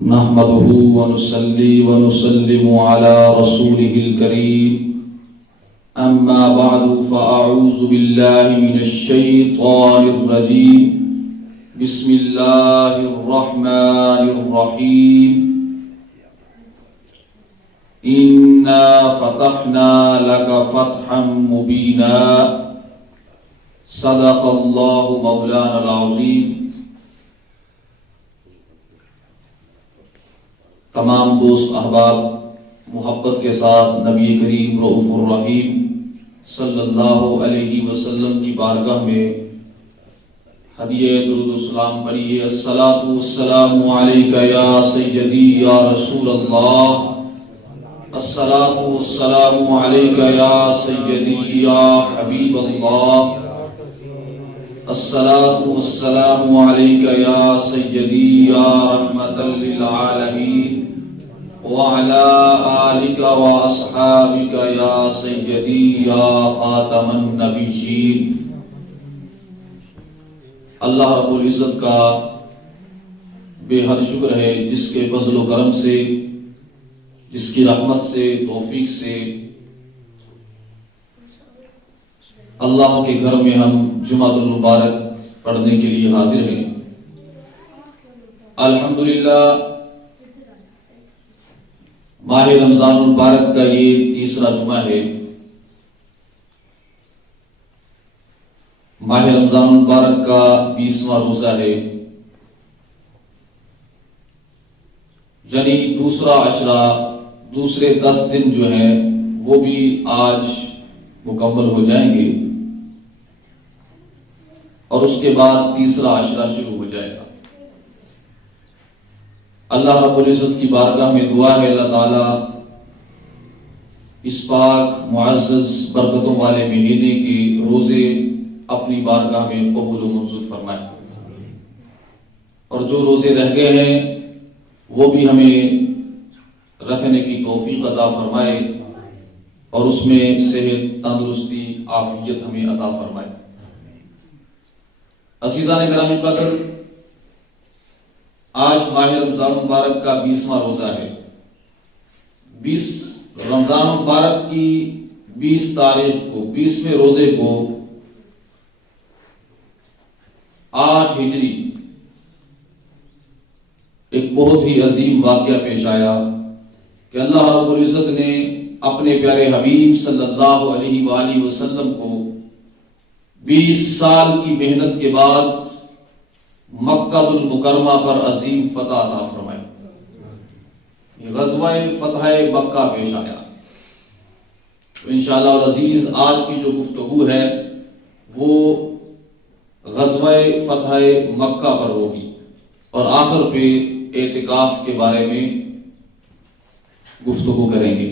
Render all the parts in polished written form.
نحمده ونصلي ونسلم على رسوله الكريم أما بعد فأعوذ بالله من الشيطان الرجيم بسم الله الرحمن الرحيم إنا فتحنا لك فتحا مبينا صدق الله مولانا العظيم۔ تمام دوست احباب محبت کے ساتھ نبی کریم رؤوف الرحیم صلی اللہ علیہ وسلم کی بارگاہ میں ہدیہ درود و سلام پڑھیے۔ الصلاۃ والسلام علیک یا سیدی یا رسول اللہ، الصلاۃ والسلام علیک یا سیدی یا حبیب اللہ، الصلاۃ والسلام علیک یا سیدی یا رحمۃ للعالمین وعلى آلك وأصحابك يا سيدي يا خاتم النبيين۔ اللہ رب العزت کا بے حد شکر ہے جس کے فضل و کرم سے، جس کی رحمت سے، توفیق سے اللہ کے گھر میں ہم جمعہ المبارک پڑھنے کے لیے حاضر ہیں۔ الحمدللہ ماہ رمضان المبارک کا یہ تیسرا جمعہ ہے۔ ماہ رمضان المبارک کا 20واں روزہ ہے، یعنی دوسرا عشرہ، دوسرے 10 دن جو ہیں وہ بھی آج مکمل ہو جائیں گے اور اس کے بعد تیسرا عشرہ شروع ہو جائے گا۔ اللہ رب العزت کی بارگاہ میں دعا ہے اللہ تعالیٰ اس پاک معزز برکتوں والے مہینے کے روزے اپنی بارگاہ میں قبول و منظور فرمائے، اور جو روزے رہ گئے ہیں وہ بھی ہمیں رکھنے کی توفیق عطا فرمائے اور اس میں صحت، تندرستی، عافیت ہمیں عطا فرمائے۔ عزیزان گرامی قدر، آج ماہ رمضان مبارک کا 20واں روزہ ہے۔ 20 رمضان مبارک کی 20 تاریخ کو، 20ویں روزے کو 8 ہجری ایک بہت ہی عظیم واقعہ پیش آیا کہ اللہ رب العزت نے اپنے پیارے حبیب صلی اللہ علیہ وآلہ وسلم کو 20 سال کی محنت کے بعد مکہ المکرمہ پر عظیم فتح عطا فرمائے۔ یہ غزوہ فتح مکہ پیش آیا، تو انشاءاللہ العزیز آج کی جو گفتگو ہے وہ غزوہ فتح مکہ پر ہوگی، اور آخر پہ اعتکاف کے بارے میں گفتگو کریں گے۔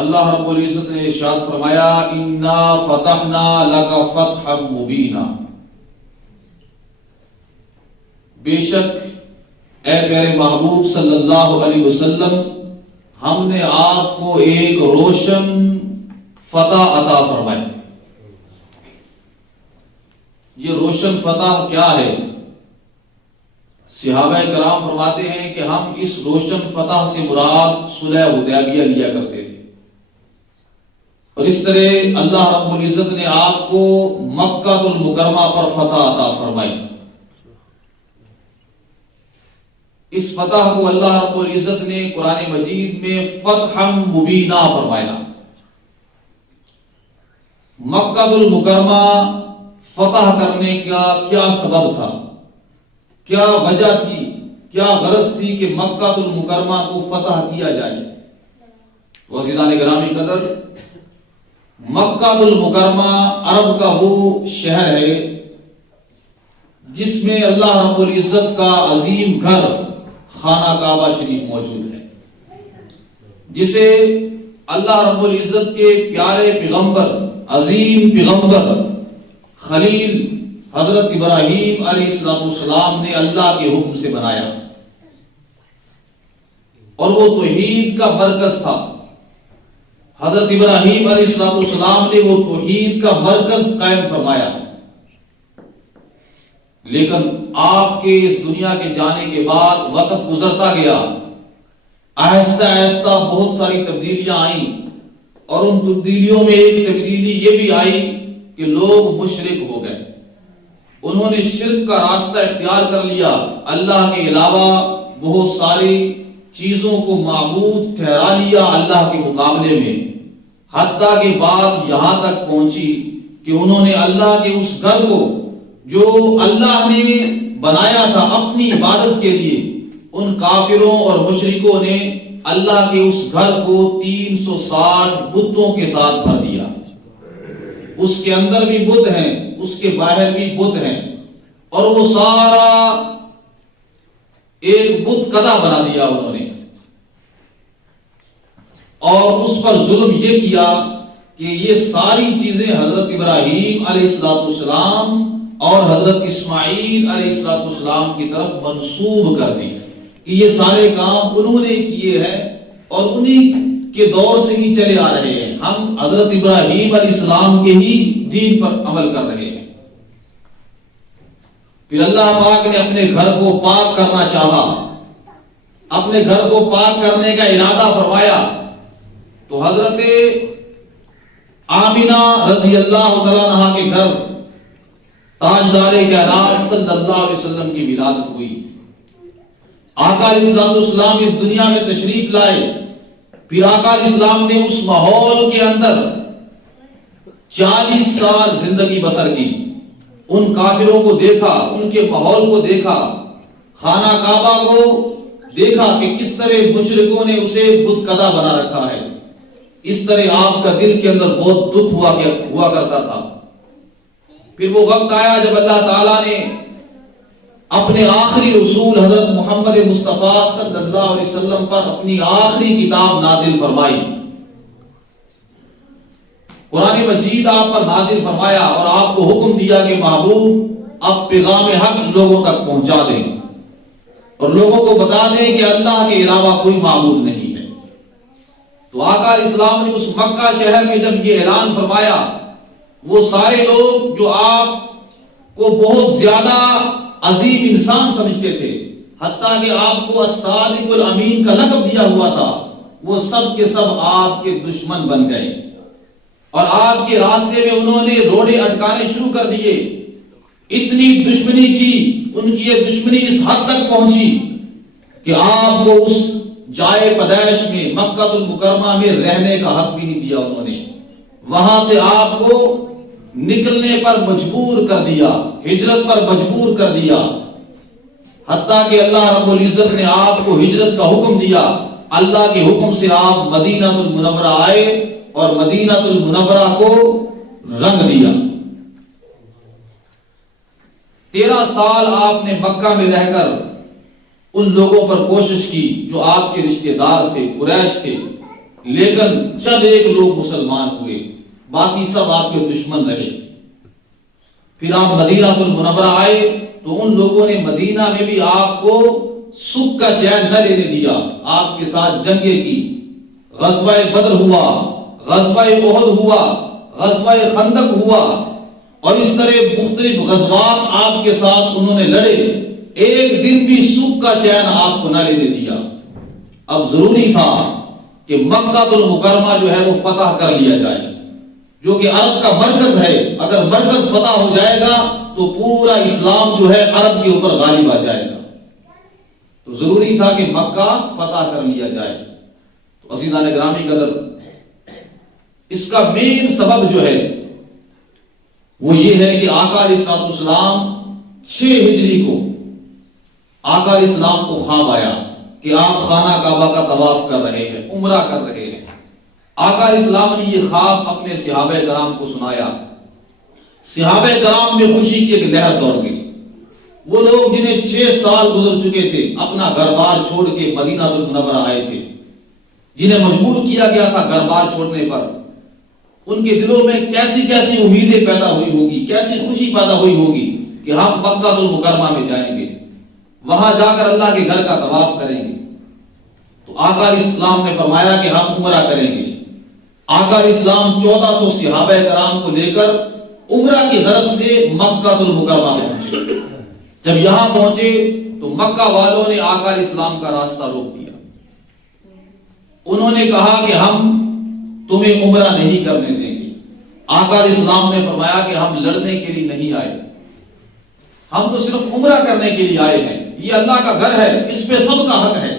اللہ رب العزت نے ارشاد فرمایا انا فتحنا لک فتحا مبینا، بے شک اے پیارے محبوب صلی اللہ علیہ وسلم ہم نے آپ کو ایک روشن فتح عطا فرمائی۔ یہ روشن فتح کیا ہے؟ صحابہ کرام فرماتے ہیں کہ ہم اس روشن فتح سے مراد صلح حدیبیہ لیا کرتے تھے، اور اس طرح اللہ رب العزت نے آپ کو مکہ المکرمہ پر فتح عطا فرمائی۔ اس فتح کو اللہ رب العزت نے قرآن مجید میں فتحا مبینہ فرمایا۔ مکہ المکرمہ فتح کرنے کا کیا سبب تھا، کیا وجہ تھی، کیا غرض تھی کہ مکہ المکرمہ کو فتح کیا جائے؟ تو عزیزان گرامی قدر، مکہ المکرمہ عرب کا وہ شہر ہے جس میں اللہ رب العزت کا عظیم گھر خانہ کعبہ شریف موجود ہے، جسے اللہ رب العزت کے پیارے پیغمبر، عظیم پیغمبر خلیل حضرت ابراہیم علیہ السلام نے اللہ کے حکم سے بنایا، اور وہ توحید کا مرکز تھا۔ حضرت ابراہیم علیہ السلام نے وہ توحید کا مرکز قائم فرمایا، لیکن آپ کے اس دنیا کے جانے کے بعد وقت گزرتا گیا، آہستہ آہستہ بہت ساری تبدیلیاں آئیں، اور ان تبدیلیوں میں ایک تبدیلی یہ بھی آئی کہ لوگ مشرک ہو گئے، انہوں نے شرک کا راستہ اختیار کر لیا، اللہ کے علاوہ بہت ساری چیزوں کو معبود ٹھہرا لیا اللہ کے مقابلے میں، حتیٰ کہ بات یہاں تک پہنچی کہ انہوں نے اللہ کے اس گھر کو جو اللہ نے بنایا تھا اپنی عبادت کے لیے، ان کافروں اور مشرکوں نے اللہ کے اس گھر کو 360 بتوں کے ساتھ بھر دیا، اس کے اندر بھی بت ہیں، اس کے باہر بھی بت ہیں، اور وہ سارا ایک بت کدا بنا دیا انہوں نے، اور اس پر ظلم یہ کیا کہ یہ ساری چیزیں حضرت ابراہیم علیہ السلام اور حضرت اسماعیل علیہ السلام کی طرف منسوب کر دی کہ یہ سارے کام انہوں نے کیے ہیں اور انہی کے دور سے ہی چلے آ رہے ہیں، ہم حضرت ابراہیم علیہ السلام کے ہی دین پر عمل کر رہے ہیں۔ پھر اللہ پاک نے اپنے گھر کو پاک کرنا چاہا، اپنے گھر کو پاک کرنے کا ارادہ فرمایا، تو حضرت آمینہ رضی اللہ تعالیٰ عنہا کے گھر تاجدار کائنات صلی اللہ علیہ وسلم کی ولادت ہوئی، آقا علیہ السلام اس دنیا میں تشریف لائے، پھر آقا علیہ السلام نے اس ماحول کے اندر 40 سال زندگی بسر کی، ان کافروں کو دیکھا، ان کے ماحول کو دیکھا، خانہ کعبہ کو دیکھا کہ کس طرح مشرکوں نے اسے بت کدا بنا رکھا ہے، اس طرح آپ کا دل کے اندر بہت دکھ ہوا کرتا تھا۔ پھر وہ وقت آیا جب اللہ تعالیٰ نے اپنے آخری رسول حضرت محمد مصطفیٰ صلی اللہ علیہ وسلم پر اپنی آخری کتاب نازل فرمائی، قرآن مجید آپ پر نازل فرمایا، اور آپ کو حکم دیا کہ محبوب اب پیغام حق لوگوں تک پہنچا دیں اور لوگوں کو بتا دیں کہ اللہ کے علاوہ کوئی معبود نہیں ہے۔ تو آقا علیہ السلام نے اس مکہ شہر میں جب یہ اعلان فرمایا، وہ سارے لوگ جو آپ کو بہت زیادہ عظیم انسان سمجھتے تھے، حتیٰ کہ آپ کو الصادق الامین کا لقب دیا ہوا تھا، وہ سب کے سب آپ کے دشمن بن گئے، اور آپ کے راستے میں انہوں نے روڑے اٹکانے شروع کر دیے، اتنی دشمنی کی، ان کی یہ دشمنی اس حد تک پہنچی کہ آپ کو اس جائے پیدائش میں مکہ المکرمہ میں رہنے کا حق بھی نہیں دیا، انہوں نے وہاں سے آپ کو نکلنے پر مجبور کر دیا، ہجرت پر مجبور کر دیا، حتیٰ کہ اللہ رب العزت نے آپ کو ہجرت کا حکم دیا، اللہ کے حکم سے آپ مدینہ المنورہ آئے اور مدینہ المنورہ کو رنگ دیا۔ 13 سال آپ نے مکہ میں رہ کر ان لوگوں پر کوشش کی جو آپ کے رشتہ دار تھے، قریش تھے، لیکن چند ایک لوگ مسلمان ہوئے، باقی سب آپ کے دشمن رہے۔ پھر آپ مدینہ المنورہ آئے تو ان لوگوں نے مدینہ میں بھی آپ کو سکھ کا چین نہ لینے دیا، آپ کے ساتھ جنگیں کی، غزوہ بدر ہوا، غزوہ احد ہوا، غزوہ خندق ہوا، اور اس طرح مختلف غزوات آپ کے ساتھ انہوں نے لڑے، ایک دن بھی سکھ کا چین آپ کو نہ لینے دیا۔ اب ضروری تھا کہ مکہ المکرمہ جو ہے وہ فتح کر لیا جائے، جو کہ عرب کا مرکز ہے، اگر مرکز فتح ہو جائے گا تو پورا اسلام جو ہے عرب کے اوپر غالب آ جائے گا، تو ضروری تھا کہ مکہ فتح کر لیا جائے۔ تو عزیزان گرامی قدر، اس کا مین سبب جو ہے وہ یہ ہے کہ آقا علیہ السلام 6 ہجری کو آقا علیہ السلام کو خواب آیا کہ آپ خانہ کعبہ کا طواف کر رہے ہیں، عمرہ کر رہے ہیں۔ آقا علیہ السلام نے یہ خواب اپنے صحابہ کرام کو سنایا، صحابہ کرام میں خوشی کی ایک لہر دوڑ گئی۔ وہ لوگ جنہیں 6 سال گزر چکے تھے، اپنا گھر بار چھوڑ کے مدینہ المنورہ آئے تھے، جنہیں مجبور کیا گیا تھا گھر بار چھوڑنے پر، ان کے دلوں میں کیسی کیسی امیدیں پیدا ہوئی ہوگی، کیسی خوشی پیدا ہوئی ہوگی کہ ہم مکہ المکرمہ میں جائیں گے، وہاں جا کر اللہ کے گھر کا طواف کریں گے۔ تو آقا علیہ السلام نے فرمایا کہ ہم عمرہ کریں گے۔ آقا علیہ السلام 1400 صحابہ کرام کو لے کر عمرہ کی غرض سے مکہ المکرمہ پہنچے۔ جب یہاں پہنچے تو مکہ والوں نے آقا علیہ السلام کا راستہ روک دیا. انہوں نے کہا کہ ہم تمہیں عمرہ نہیں کرنے دیں گے. آقا علیہ السلام نے فرمایا کہ ہم لڑنے کے لیے نہیں آئے، ہم تو صرف عمرہ کرنے کے لیے آئے ہیں، یہ اللہ کا گھر ہے، اس پہ سب کا حق ہے.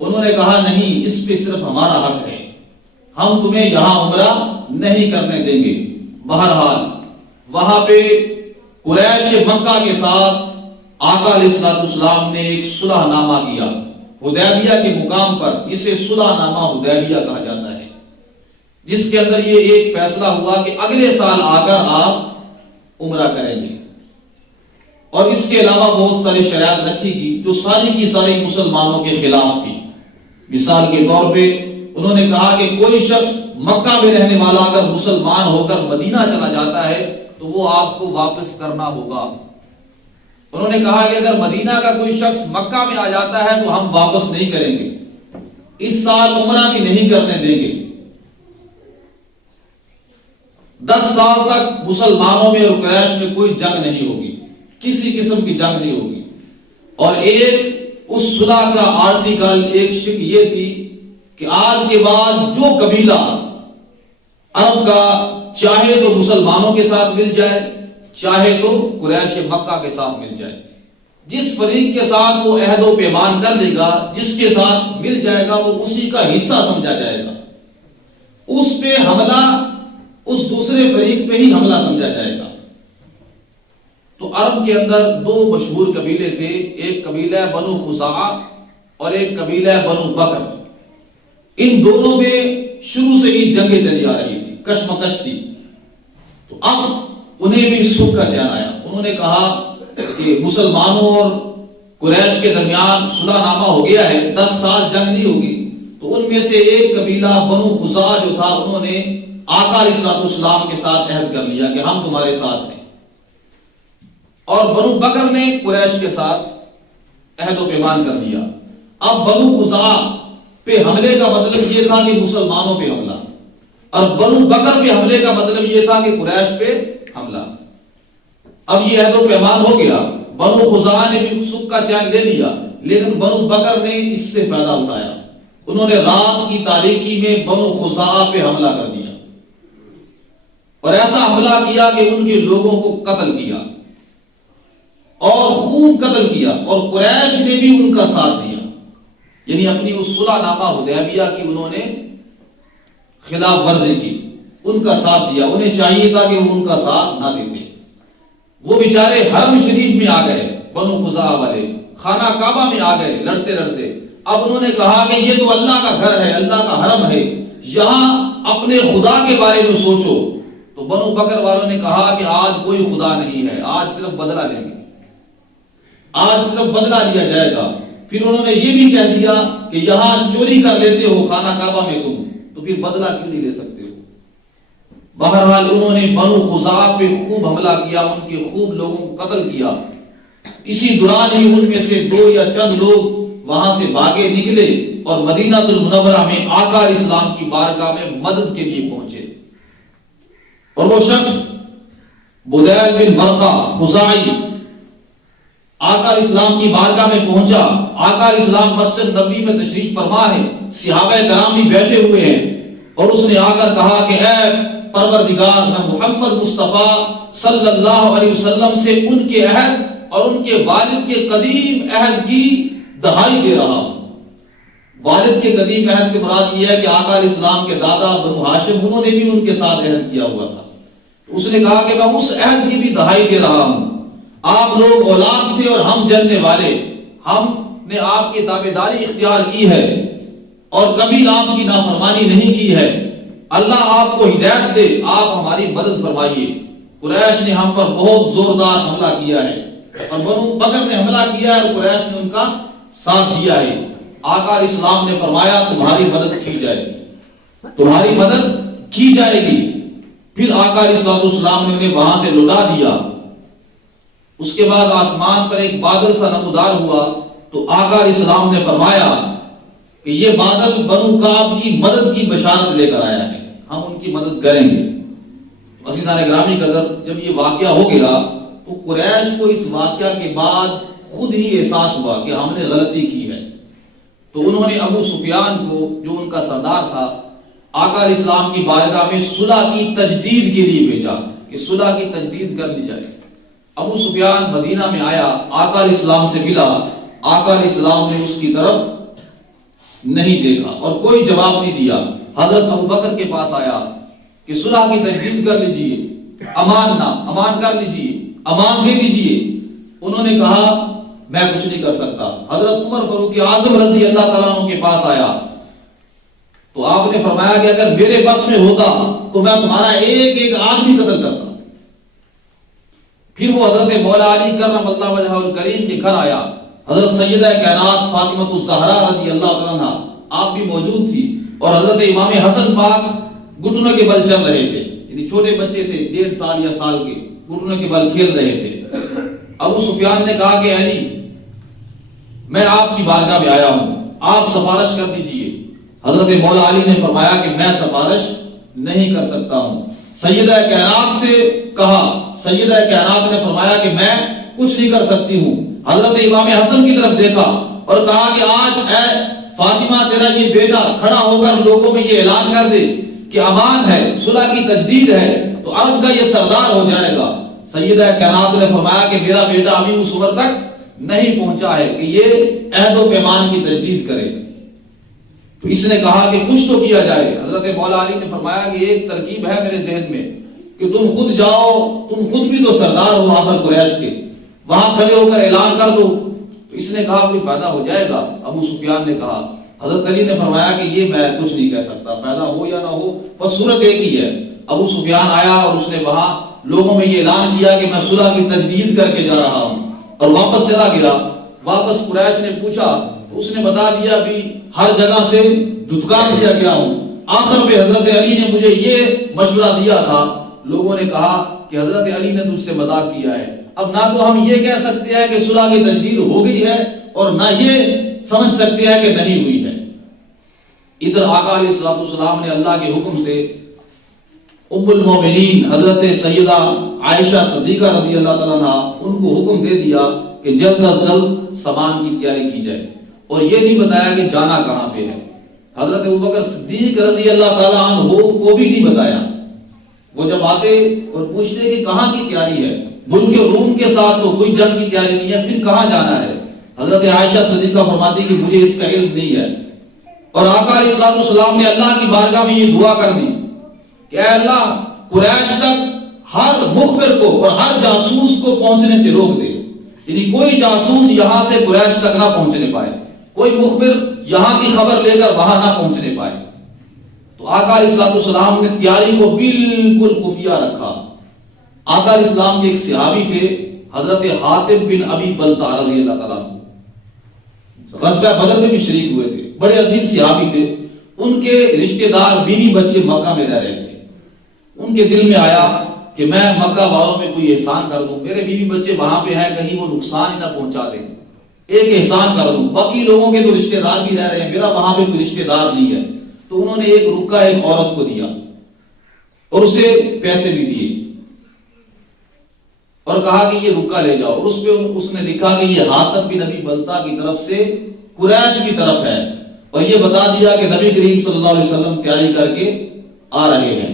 انہوں نے کہا نہیں، اس پہ صرف ہمارا حق ہے، ہم تمہیں یہاں عمرہ نہیں کرنے دیں گے. بہرحال وہاں پہ قریش مکہ کے ساتھ آقا علیہ السلام نے ایک صلح نامہ کیا حدیبیہ کے مقام پر. اسے صلح نامہ حدیبیہ کہا جاتا ہے، جس کے اندر یہ ایک فیصلہ ہوا کہ اگلے سال اگر آپ عمرہ کریں گے. اور اس کے علاوہ بہت ساری شرائط رکھی گئی جو ساری کی ساری مسلمانوں کے خلاف تھی. مثال کے طور پہ انہوں نے کہا کہ کوئی شخص مکہ میں رہنے والا اگر مسلمان ہو کر مدینہ چلا جاتا ہے تو وہ آپ کو واپس کرنا ہوگا. انہوں نے کہا کہ اگر مدینہ کا کوئی شخص مکہ میں آ جاتا ہے تو ہم واپس نہیں کریں گے، اس سال عمرہ بھی نہیں کرنے دیں گے. 10 سال تک مسلمانوں میں اور قریش میں کوئی جنگ نہیں ہوگی، کسی قسم کی جنگ نہیں ہوگی. اور ایک اس صلح کا آرٹیکل ایک شک یہ تھی کہ آج کے بعد جو قبیلہ عرب کا چاہے تو مسلمانوں کے ساتھ مل جائے، چاہے تو قریش مکہ کے ساتھ مل جائے، جس فریق کے ساتھ وہ عہد و پیمان کر لے گا، جس کے ساتھ مل جائے گا، وہ اسی کا حصہ سمجھا جائے گا. اس پہ حملہ اس دوسرے فریق پہ ہی حملہ سمجھا جائے گا. تو عرب کے اندر 2 مشہور قبیلے تھے، ایک قبیلہ بنو خزاعہ اور ایک قبیلہ بنو بکر. ان دونوں میں شروع سے ہی جنگیں چلی آ رہی تھی، کشمکش تھی. تو اب انہیں بھی سکھ کا چین آیا. انہوں نے کہا کہ مسلمانوں اور قریش کے درمیان صلح نامہ ہو گیا ہے، 10 سال جنگ نہیں ہوگی. تو ان میں سے ایک قبیلہ بنو خزاعہ جو تھا، انہوں نے آقا علیہ السلام کے ساتھ عہد کر لیا کہ ہم تمہارے ساتھ ہیں. اور بنو بکر نے قریش کے ساتھ عہد و پیمان کر دیا. اب بنو خزاعہ پہ حملے کا مطلب یہ تھا کہ مسلمانوں پہ حملہ، اور بنو بکر پہ حملے کا مطلب یہ تھا کہ قریش پہ حملہ. اب یہ عہد و پیمان ہو گیا، بنو خزاعہ نے بھی سکھ کا چین لے لیا، لیکن بنو بکر نے اس سے فائدہ اٹھایا. انہوں نے رات کی تاریکی میں بنو خزاعہ پہ حملہ کر دیا اور ایسا حملہ کیا کہ ان کے لوگوں کو قتل کیا اور خوب قتل کیا. اور قریش نے بھی ان کا ساتھ دیا، یعنی اپنی اس صلح نامہ حدیبیہ کی انہوں نے خلاف ورزی کی، ان کا ساتھ دیا. انہیں چاہیے تھا کہ وہ ان کا ساتھ نہ دیتے. وہ بیچارے حرم شریف میں آ گئے، بنو خزاعہ والے خانہ کعبہ میں آ گئے لڑتے لڑتے. اب انہوں نے کہا کہ یہ تو اللہ کا گھر ہے، اللہ کا حرم ہے، یہاں اپنے خدا کے بارے میں سوچو. تو بنو بکر والوں نے کہا کہ آج کوئی خدا نہیں ہے، آج صرف بدلہ لیں گے، آج صرف بدلہ لیا جائے گا. پھر انہوں نے یہ بھی کہہ دیا کہ یہاں چوری کر لیتے ہو خانہ کعبہ میں تم، تو پھر بدلہ کیوں نہیں لے سکتے ہو. بہرحال انہوں نے بنو خزاعہ پہ خوب حملہ کیا، ان کے خوب لوگوں کو قتل کیا. اسی دوران ہی ان میں سے 2 یا چند لوگ وہاں سے بھاگے نکلے اور مدینہ المنورہ میں آقا علیہ السلام کی بارگاہ میں مدد کے لیے پہنچے. اور وہ شخص بدیل بن برقہ خزاعی آقا علیہ السلام کی بارگاہ میں پہنچا. آقا علیہ السلام مسجد نبوی میں تشریف فرما ہے، صحابہ کرام بھی بیٹھے ہوئے ہیں، اور اس نے آ کر کہا کہ اے پروردگار، میں محمد مصطفیٰ صلی اللہ علیہ وسلم سے ان کے عہد اور ان کے والد کے قدیم عہد کی دہائی دے رہا ہوں. والد کے قدیم عہد سے مراد یہ ہے کہ آقا علیہ السلام کے دادا بنو ہاشم، انہوں نے بھی ان کے ساتھ عہد کیا ہوا تھا. اس نے کہا کہ میں اس عہد کی بھی دہائی دے رہا ہوں. آپ لوگ اولاد تھے اور ہم جننے والے، ہم نے آپ کی تابعداری اختیار کی ہے اور کبھی آپ کی نافرمانی نہیں کی ہے. اللہ آپ کو ہدایت دے، آپ ہماری مدد فرمائیے. قریش نے ہم پر بہت زوردار حملہ کیا ہے اور بنو بکر نے حملہ کیا ہے اور قریش نے ان کا ساتھ دیا ہے. آقا علیہ السلام نے فرمایا تمہاری مدد کی جائے گی، تمہاری مدد کی جائے گی. پھر آقا علیہ السلام نے انہیں وہاں سے لوٹا دیا. اس کے بعد آسمان پر ایک بادل سا نمودار ہوا تو آقا علیہ السلام نے فرمایا کہ یہ بادل بنو کعب کی مدد کی بشارت لے کر آیا ہے، ہم ان کی مدد کریں گے. عزیزان گرامی قدر، جب یہ واقعہ ہو گیا تو قریش کو اس واقعہ کے بعد خود ہی احساس ہوا کہ ہم نے غلطی کی ہے، تو انہوں نے ابو سفیان کو جو ان کا سردار تھا آقا علیہ السلام کی بارگاہ میں صلح کی تجدید کے لیے بھیجا کہ صلح کی تجدید کر لی جائے۔ ابو سفیان مدینہ میں آیا، آقا علیہ السلام سے ملا، آقا علیہ السلام نے اس کی طرف نہیں دیکھا اور کوئی جواب نہیں دیا۔ حضرت ابو بکر کے پاس آیا کہ صلح کی تجدید کر لیجئے، امان کر لیجئے، امان دے دیجئے۔ انہوں نے کہا میں کچھ نہیں کر سکتا۔ حضرت عمر فاروق اعظم رضی اللہ تعالیٰ عنہ کے پاس آیا تو آپ نے فرمایا کہ اگر میرے بس میں ہوتا تو میں تمہارا ایک ایک آدمی قتل کرتا۔ پھر وہ حضرت مولا علی کرم اللہ وجہہ الکریم کے گھر آیا، حضرت سیدہ کائنات فاطمہ الزہرا رضی اللہ تعالیٰ عنہ آپ بھی موجود تھی، اور حضرت امام حسن پاک گھٹنوں کے بل چل رہے تھے، یعنی چھوٹے بچے تھے 1.5 سال یا سال کے، گھٹنوں کے بل کھیل رہے تھے۔ ابو سفیان نے کہا کہ علی میں آپ کی بارگاہ میں آیا ہوں، آپ سفارش کر دیجئے۔ حضرت مولا علی نے فرمایا کہ میں سفارش نہیں کر سکتا ہوں۔ سیدہ کائنات سے کہا، سیدہ کائنات نے فرمایا کہ میں کچھ نہیں کر سکتی ہوں۔ حضرت امام حسن کی طرف دیکھا اور کہا کہ آج اے فاطمہ تیرا یہ بیٹا کھڑا ہو کر لوگوں میں یہ اعلان کر دے کہ امان ہے، صلح کی تجدید ہے تو عرب کا یہ سردار ہو جائے گا۔ سیدہ کائنات نے فرمایا کہ میرا بیٹا ابھی اس عمر تک نہیں پہنچا ہے کہ یہ عہد و پیمان کی تجدید کرے۔ تو اس نے کہا کہ کچھ تو کیا جائے۔ حضرت مولا علی نے فرمایا کہ ایک ترکیب ہے میرے ذہن میں کہ تم خود جاؤ، تم خود بھی تو سردار ہو آخر قریش کے، وہاں کھڑے ہو کر اعلان کر دو۔ تو اس نے کہا کوئی فائدہ ہو جائے گا؟ ابو سفیان نے کہا، حضرت علی نے فرمایا کہ یہ میں کچھ نہیں کہہ سکتا، فائدہ ہو یا نہ ہو بس صورت ایک ہی ہے۔ ابو سفیان آیا اور اس نے وہاں لوگوں میں یہ اعلان کیا کہ میں صلح کی تجدید کر کے جا رہا ہوں، اور واپس چلا گیا۔ واپس قریش نے پوچھا، اس نے بتا دیا بھی ہر جگہ سے دھتکار دیا گیا ہوں، آخر میں حضرت علی نے مجھے یہ مشورہ دیا تھا۔ لوگوں نے کہا کہ حضرت علی نے تجھ سے مذاق کیا ہے۔ اب نہ تو ہم یہ کہہ سکتے ہیں کہ صلح کی تجدید ہو گئی ہے اور نہ یہ سمجھ سکتے ہیں کہ نہیں ہوئی ہے۔ ادھر آقا علیہ السلام نے اللہ کے حکم سے ام المومنین حضرت سیدہ عائشہ صدیقہ رضی اللہ تعالیٰ عنہ ان کو حکم دے دیا کہ جلد از جلد سامان کی تیاری کی جائے، اور یہ نہیں بتایا کہ جانا کہاں پہ ہے۔ حضرت ابوبکر صدیق رضی اللہ تعالیٰ عنہ کو بھی نہیں بتایا۔ وہ جب آتے اور پوچھتے کہ کہاں کی تیاری ہے، ملک روم کے ساتھ تو کوئی جنگ کی تیاری نہیں ہے، پھر کہاں جانا ہے؟ حضرت عائشہ صدیقہ فرماتی کہ مجھے اس کا علم نہیں ہے، اور آقا علیہ السلام نے اللہ کی بارگاہ میں یہ دعا کر دی کہ اے اللہ قریش تک ہر مخبر کو اور ہر جاسوس کو پہنچنے سے روک دے، یعنی کوئی جاسوس یہاں سے قریش تک نہ پہنچنے پائے، کوئی مخبر یہاں کی خبر لے کر وہاں نہ پہنچنے پائے۔ تو آقا علیہ السلام نے تیاری کو بالکل خفیہ رکھا۔ آقا علیہ السلام کے ایک صحابی تھے حضرت حاتب بن ابی بلتع رضی اللہ تعالیٰ عنہ، غزوہ بدر میں بھی شریک ہوئے تھے، بڑے عظیم صحابی تھے۔ ان کے رشتہ دار بیوی بچے مکہ میں رہ رہے تھے۔ ان کے دل میں آیا کہ میں مکہ والوں میں کوئی احسان کر دوں، میرے بیوی بچے وہاں پہ ہیں، کہیں وہ نقصان ہی نہ پہنچا دیں، ایک احسان کر دوں، باقی لوگوں کے تو رشتہ دار بھی رہ رہے ہیں، میرا وہاں پہ کوئی رشتہ دار نہیں ہے۔ تو انہوں نے ایک رکا ایک عورت کو دیا اور اسے پیسے بھی دیے اور کہا کہ یہ رکا لے جاؤ، اور اس پہ اس نے لکھا کہ یہ حاتب بن ابی بلتع کی طرف سے قریش کی طرف ہے، اور یہ بتا دیا کہ نبی کریم صلی اللہ علیہ وسلم تیاری کر کے آ رہے ہیں۔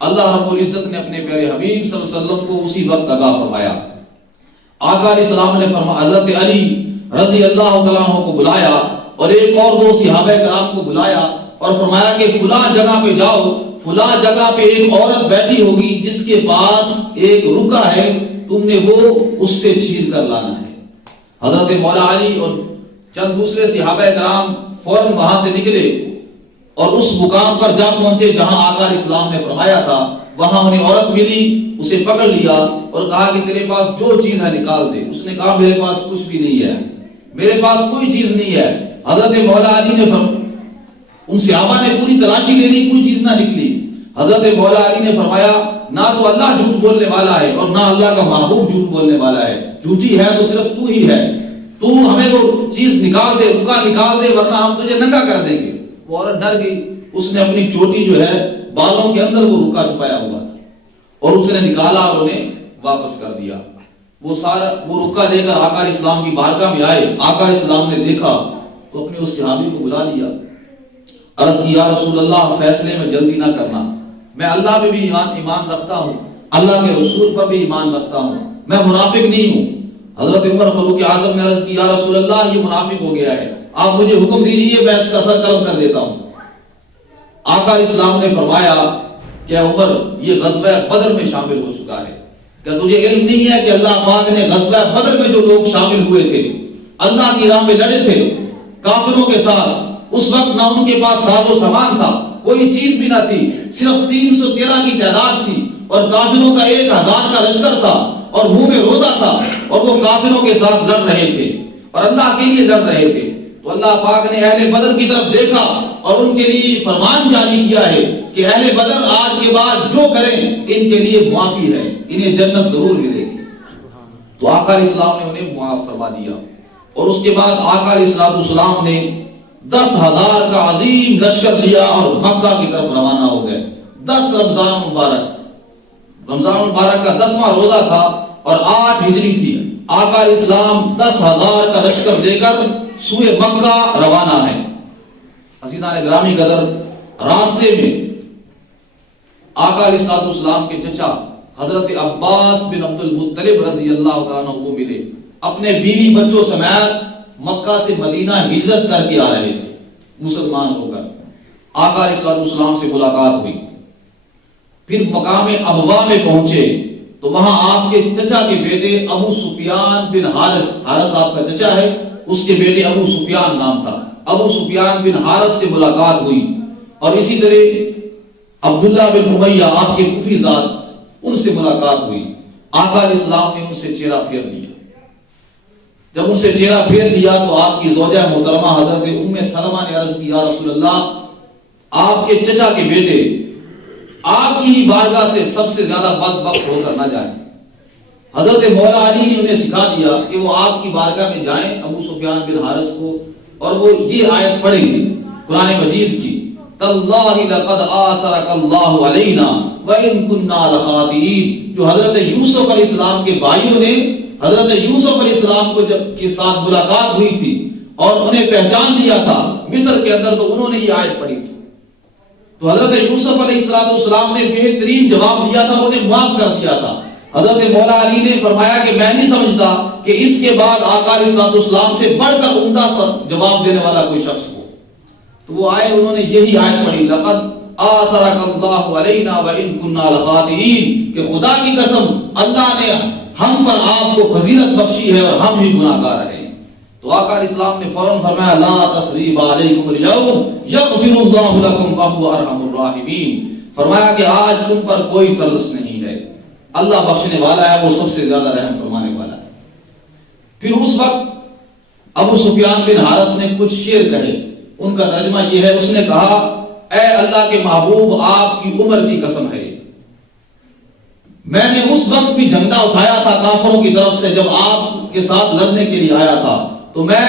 اللہ رب العزت نے اپنے پیارے حبیب صلی اللہ علیہ وسلم کو اسی وقت آگاہ فرمایا۔ آقا علیہ السلام نے فرمایا، حضرت علی رضی اللہ تعالیٰ عنہ کو بلایا اور ایک اور دو صحابہ کرام کو بلایا اور فرمایا کہ فلاں جگہ پہ جاؤ، فلاں جگہ پہ ایک عورت بیٹھی ہوگی جس کے پاس ایک رکا ہے، تم نے وہ اس سے چھین کر لانا ہے۔ حضرت مولا علی اور چند دوسرے صحابہ کرام فوراً وہاں سے نکلے اور اس مقام پر جا پہنچے جہاں آقا علیہ السلام نے فرمایا تھا۔ وہاں انہیں عورت ملی، اسے پکڑ لیا اور کہا کہ تیرے پاس جو چیز ہے نکال دے۔ اس نے کہا میرے پاس کچھ بھی نہیں ہے، میرے پاس کوئی چیز نہیں ہے۔ حضرت مولا علی نے ان صحابہ نے پوری تلاشی لے لی، کوئی چیز نہ نکلی۔ حضرت مولا علی نے فرمایا نہ تو اللہ جھوٹ بولنے والا ہے اور نہ اللہ کا محبوب جھوٹ بولنے والا ہے، جھوٹی ہے تو صرف تو ہی ہے، تو ہمیں وہ چیز نکال دے، رکا نکال دے ورنہ ہم تجھے ننگا کر دیں گے۔ وہ عورت ڈر گئی، اس نے اپنی چوٹی جو ہے بالوں کے اندر وہ رکا چھپایا ہوا تھا اور اس نے نکالا اور انہیں واپس کر دیا۔ وہ رکا لے کر آقا علیہ السلام کی بارگاہ میں آئے. آقا علیہ السلام نے دیکھا تو اپنے اس صحابی کو بلا لیا. عرض کی یا رسول اللہ فیصلے میں جلدی نہ کرنا, میں اللہ پہ بھی ایمان رکھتا ہوں, اللہ کے رسول پر بھی ایمان رکھتا ہوں, میں منافق نہیں ہوں. حضرت عمر فاروق اعظم نے عرض کی یا رسول اللہ یہ منافق ہو گیا ہے, آپ مجھے حکم دیجیے میں اس کا سر قلم کر دیتا ہوں. آقا علیہ السلام نے فرمایا کہ عمر یہ غزوہ بدر میں شامل ہو چکا ہے. کہ تجھے علم نہیں ہے کہ اللہ پاک نے غزوہ بدر میں جو لوگ شامل ہوئے تھے, اللہ کی راہ میں لڑے تھے کافروں کے ساتھ, اس وقت نہ ان کے پاس ساز و سامان تھا, کوئی چیز بھی نہ تھی, صرف 313 کی تعداد تھی اور کافروں کا 1000 کا لشکر تھا اور منہ میں روزہ تھا اور وہ کافروں کے ساتھ لڑ رہے تھے اور اللہ کے لیے لڑ رہے تھے. تو اللہ پاک نے اہل بدر کی طرف دیکھا اور ان کے لیے فرمان جاری کیا ہے کہ اہل بدر آج کے بعد جو کریں ان کے لیے معافی ہے, انہیں جنت ضرور ملے گی. تو آقا علیہ السلام نے انہیں معاف فرما دیا اور اس کے بعد آقا علیہ السلام نے 10,000 کا عظیم لشکر لیا اور مکہ کی طرف روانہ ہو گئے. 10 رمضان مبارک کا 10واں روزہ تھا اور 8 ہجری تھی. آقا علیہ السلام 10,000 کا لشکر لے کر سوئے مکہ روانہ ہے. عزیزان گرامی قدر, راستے میں آقا علیہ السلام کے چچا حضرت عباس بن عبد المطلب رضی اللہ تعالیٰ عنہ وہ ملے, اپنے بیوی بچوں سمیت مکہ سے مدینہ ہجرت کر کے آ رہے تھے مسلمان ہو کر. آقا علیہ السلام سے ملاقات ہوئی, پھر مقام ابوا میں پہنچے تو وہاں آپ کے چچا کے بیٹے ابو سفیان بن حارث آپ کا چچا ہے, اس کے بیٹے ابو سفیان نام تھا, ابو سفیان بن حارث سے ملاقات ہوئی. اور اسی طرح عبداللہ بن امیہ آپ کے پھوپھی ذات, ان سے ملاقات ہوئی. آقا علیہ السلام نے ان سے چہرہ پھیر لیا. جب ان سے چہرہ پھیر لیا تو آپ کی زوجہ محترمہ حضرت ام سلمہ نے عرض کی یا رسول اللہ آپ کے چچا کے بیٹے آپ کی بارگاہ سے سب سے زیادہ بدبخت ہو کر نہ جائیں. حضرت مولا علی نے انہیں سکھا دیا کہ وہ آپ کی بارگاہ میں جائیں ابو سفیان بن حارث کو, اور وہ یہ آیت پڑھیں قرآن مجید کی, تاللہ لقد آثرک اللہ علینا وان کنا لخاطئین, جو حضرت یوسف علیہ السلام کے بھائیوں نے حضرت یوسف علیہ السلام کو جب کے ساتھ ملاقات ہوئی تھی اور انہیں پہچان لیا تھا مصر کے اندر, تو انہوں نے یہ آیت پڑھی تھی. تو حضرت یوسف علیہ السلام نے بہترین جواب دیا تھا, انہیں معاف کر دیا تھا. حضرت مولا علی نے فرمایا کہ میں نہیں سمجھتا کہ اس کے بعد آقا علیہ السلام سے بڑھ کر عمدہ جواب دینے والا کوئی شخص ہو. تو وہ آئے, انہوں نے یہی آیت پڑھی لقد آثرک اللہ علینا وان کنا لخاطئین, کہ خدا کی قسم اللہ نے ہم پر آپ کو فضیلت بخشی ہے اور ہم ہی گناہگار ہیں. تو آقا علیہ السلام نے فوراً فرمایا لا تثریب علیکم اليوم یغفر اللہ لکم وہو ارحم الراحمین, فرمایا کہ آج تم پر کوئی سرزش نہیں ہے, اللہ بخشنے والا ہے, وہ سب سے زیادہ رحم فرمانے والا ہے. پھر اس وقت ابو سفیان بن حارث نے کچھ شعر کہے, ان کا ترجمہ یہ ہے, اس نے کہا اے اللہ کے محبوب آپ کی عمر کی قسم ہے, میں نے اس وقت بھی جھنڈا اٹھایا تھا کافروں کی طرف سے جب آپ کے ساتھ لڑنے کے لیے آیا تھا, تو میں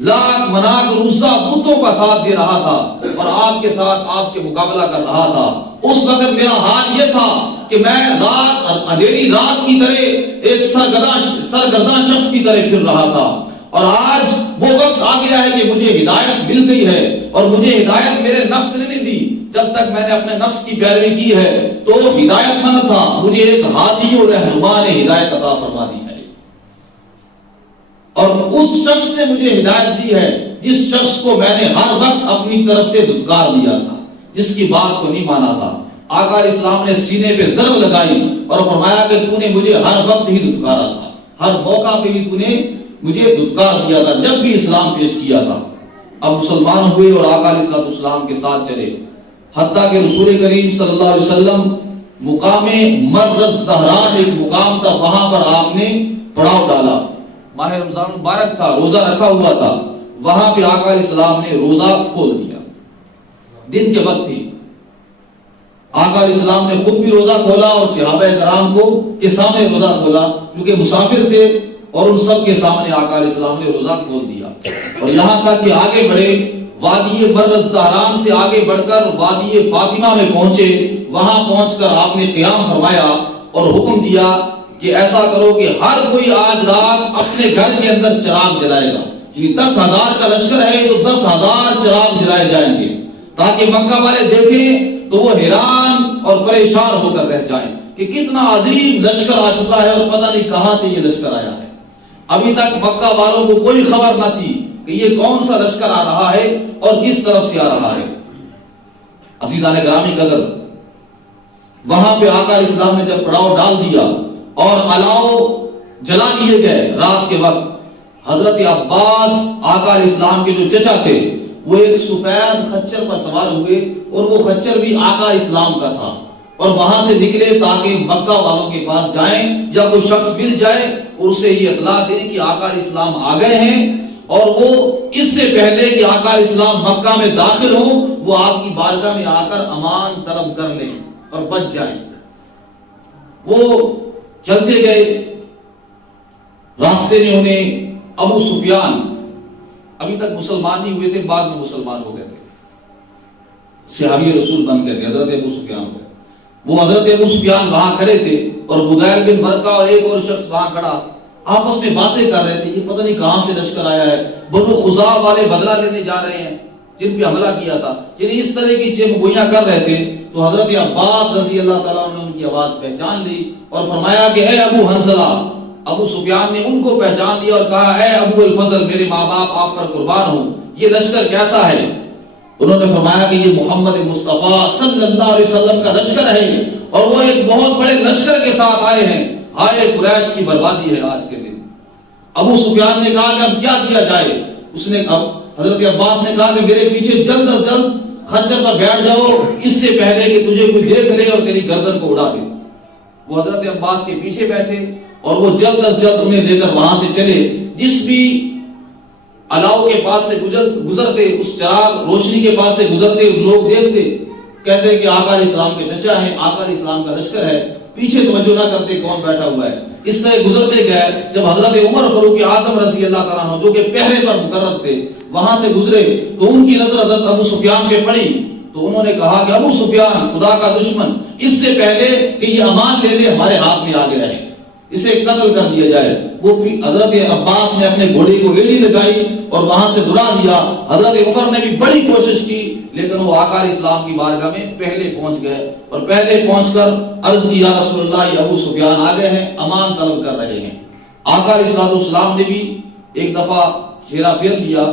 لاکھ منات عزا بتوں کا ساتھ دے رہا تھا اور آپ کے ساتھ آپ کے مقابلہ کر رہا تھا. اس وقت میرا حال یہ تھا کہ میں رات اندھیری رات کی طرح ایک سرگرداں شخص کی طرح پھر رہا تھا, اور آج وہ وقت آ گیا ہے کہ مجھے ہدایت مل گئی ہے, اور مجھے ہدایت میرے نفس نے نہیں دی, جب تک میں نے اپنے نفس کی پیروی کی ہے تو ہدایت مند تھا, مجھے ایک ہادی اور رہنما نے ہدایت عطا فرما دی ہے, اور اس شخص نے مجھے ہدایت دی ہے جس شخص کو میں نے ہر وقت اپنی طرف سے دھتکار دیا تھا, جس کی بات کو نہیں مانا تھا. آقا علیہ السلام نے سینے پہ ضرب لگائی اور فرمایا کہ تو نے مجھے ہر وقت ہی دھتکارا تھا, ہر موقع پہ بھی تو نے مجھے دھتکار دیا تھا جب بھی اسلام پیش کیا تھا. اب مسلمان ہوئے اور آقا علیہ السلام کے ساتھ چلے, حتیٰ کہ رسول کریم صلی اللہ علیہ وسلم مقام مرز زہران ایک مقام تھا, وہاں پر آپ نے پڑاؤ ڈالا. ماہ رمضان مبارک تھا, روزہ رکھا ہوا تھا, وہاں پہ آقا علیہ السلام نے روزہ کھول دیا. دن کے وقت تھی, آقا علیہ السلام نے خود بھی روزہ کھولا اور صحابہ کرام کو کے سامنے روزہ کھولا, کیونکہ مسافر تھے, اور ان سب کے سامنے آقا علیہ السلام نے روزہ کھول دیا. اور یہاں تک کہ آگے بڑھے, وادی مرز زہران سے آگے بڑھ کر وادی فاطمہ میں پہنچے. وہاں پہنچ کر آپ نے قیام فرمایا اور حکم دیا کہ ایسا کرو کہ ہر کوئی آج رات اپنے گھر کے اندر چراغ جلائے گا، کہ 10,000 کا لشکر ہے تو 10,000 چراغ جلائے جائیں گے، تاکہ مکہ والے دیکھیں تو وہ حیران اور پریشان ہو کر رہ جائیں کہ کتنا عظیم لشکر آ چکا ہے اور پتہ نہیں کہاں سے یہ لشکر آیا ہے۔ ابھی تک مکہ والوں کو کوئی خبر نہ تھی کہ یہ کون سا لشکر آ رہا ہے اور کس طرف سے آ رہا ہے۔ عزیزان گرامی قدر، وہاں پہ آقا اسلام نے جب پڑاؤ ڈال دیا اور الاؤ جلا دیے گئے رات کے وقت، حضرت عباس آقا اسلام کے جو چچا تھے وہ ایک سفید خچر پر سوار ہوئے، اور وہ خچر بھی آقا اسلام کا تھا، اور وہاں سے نکلے تاکہ مکہ والوں کے پاس جائیں یا کوئی شخص مل جائے اور اسے یہ اطلاع دیں کہ آقا اسلام آ گئے ہیں، اور وہ اس سے پہلے کہ آقا اسلام مکہ میں داخل ہوں وہ آپ کی بارگاہ میں آ کر امان طلب کر لیں اور بچ جائیں۔ وہ چلتے گئے، راستے میں انہیں ابو سفیان، ابھی تک مسلمان نہیں ہوئے تھے، بعد میں مسلمان ہو گئے تھے، صحابی رسول بن گئے تھے، حضرت ابو سفیان ہوئے۔ وہ حضرت ابو سفیان وہاں کھڑے تھے اور بدیل بن برقہ اور ایک اور شخص وہاں کھڑا، آپس میں باتیں کر رہے تھے، یہ پتہ نہیں کہاں سے لشکر آیا ہے، بنو خزاع والے بدلہ لینے جا رہے ہیں جن پہ حملہ کیا تھا، یعنی اس طرح کی چیم گوئیاں کر رہے تھے۔ تو حضرت عباس رضی اللہ تعالیٰ نے ان کی آواز پہچان لی اور فرمایا کہ اے ابو حنظلہ، ابو سفیان نے ان کو پہچان لیا اور کہا اے ابو الفضل، میرے ماں باپ آپ پر قربان ہوں، یہ لشکر کیسا ہے؟ انہوں نے فرمایا کہ یہ محمد مصطفیٰ صلی اللہ علیہ وسلم کا لشکر ہے، اور وہ ایک بہت بڑے لشکر کے ساتھ آئے ہیں، ہائے قریش کی بربادی ہے آج کے دن۔ ابو سفیان نے کہا کہ اب کیا کیا جائے؟ اس نے حضرت عباس نے کہا کہ میرے پیچھے جلد از جلد خچر پر بیٹھ جاؤ، اس سے پہلے کہ تجھے کوئی دیکھ لے اور تیری گردن کو اڑا دے۔ وہ حضرت عباس کے پیچھے بیٹھے اور وہ جلد از جلد انہیں لے کر وہاں سے چلے۔ جس بھی الاؤ کے پاس سے گزرتے، اس چراغ روشنی کے پاس سے گزرتے، لوگ دیکھتے، کہتے کہ آقا علیہ السلام کے چچا ہیں، آقا علیہ السلام کا لشکر ہے، پیچھے توجہ نہ کرتے کون بیٹھا ہوا ہے۔ اس طرح گزرتے گئے، جب حضرت عمر فاروق اعظم رضی اللہ تعالیٰ عنہ جو کہ پہرے پر مقرر تھے وہاں سے گزرے تو ان کی نظر حضرت ابو سفیان پہ پڑی، تو انہوں نے کہا کہ ابو سفیان، خدا کا دشمن، اس سے پہلے کہ یہ امان لے لے ہمارے ہاتھ میں آ گیا ہے، اسے قتل کر دیا جائے۔ وہ حضرت عباس نے اپنے گھوڑے کو ایڑی لگائی اور وہاں سے دوڑا دیا۔ حضرت عمر نے بھی بڑی کوشش کی، لیکن وہ آقا اسلام کی بارگاہ میں پہلے پہنچ گئے، اور پہلے پہنچ کر عرض کی یا رسول اللہ، یہ ابو سفیان آ گئے ہیں، امان طلب کر رہے ہیں۔ آقا علیہ السلام نے بھی ایک دفعہ چہرہ پھیر لیا،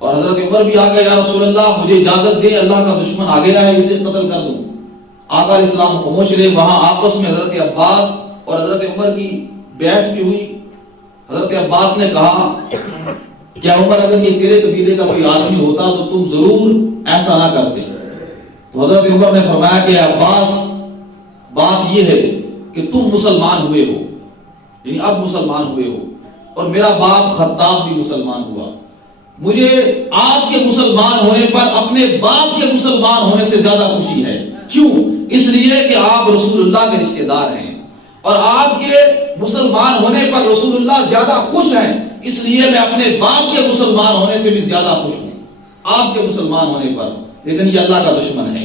اور حضرت عمر بھی آ گئے، یا رسول اللہ مجھے اجازت دیں، اللہ کا دشمن آ گیا ہے، اسے قتل کر دوں۔ آقا علیہ السلام خاموش رہے۔ وہاں آپس میں حضرت عباس اور حضرت عمر کی بحث بھی ہوئی۔ حضرت عباس نے کہا کیا عمر، اگر یہ تیرے قبیلے کا کوئی آدمی ہوتا تو تم ضرور ایسا نہ کرتے؟ تو حضرت عمر نے فرمایا کہ عباس، بات یہ ہے کہ تم مسلمان ہوئے ہو، یعنی اب مسلمان ہوئے ہو، اور میرا باپ خطاب بھی مسلمان ہوا، مجھے آپ کے مسلمان ہونے پر اپنے باپ کے مسلمان ہونے سے زیادہ خوشی ہے۔ کیوں؟ اس لیے کہ آپ رسول اللہ کے رشتہ دار ہیں، اور آپ کے مسلمان ہونے پر رسول اللہ زیادہ خوش ہیں، اس لیے میں اپنے باپ کے مسلمان ہونے سے بھی زیادہ خوش ہوں آپ کے مسلمان ہونے پر، لیکن یہ اللہ کا دشمن ہے۔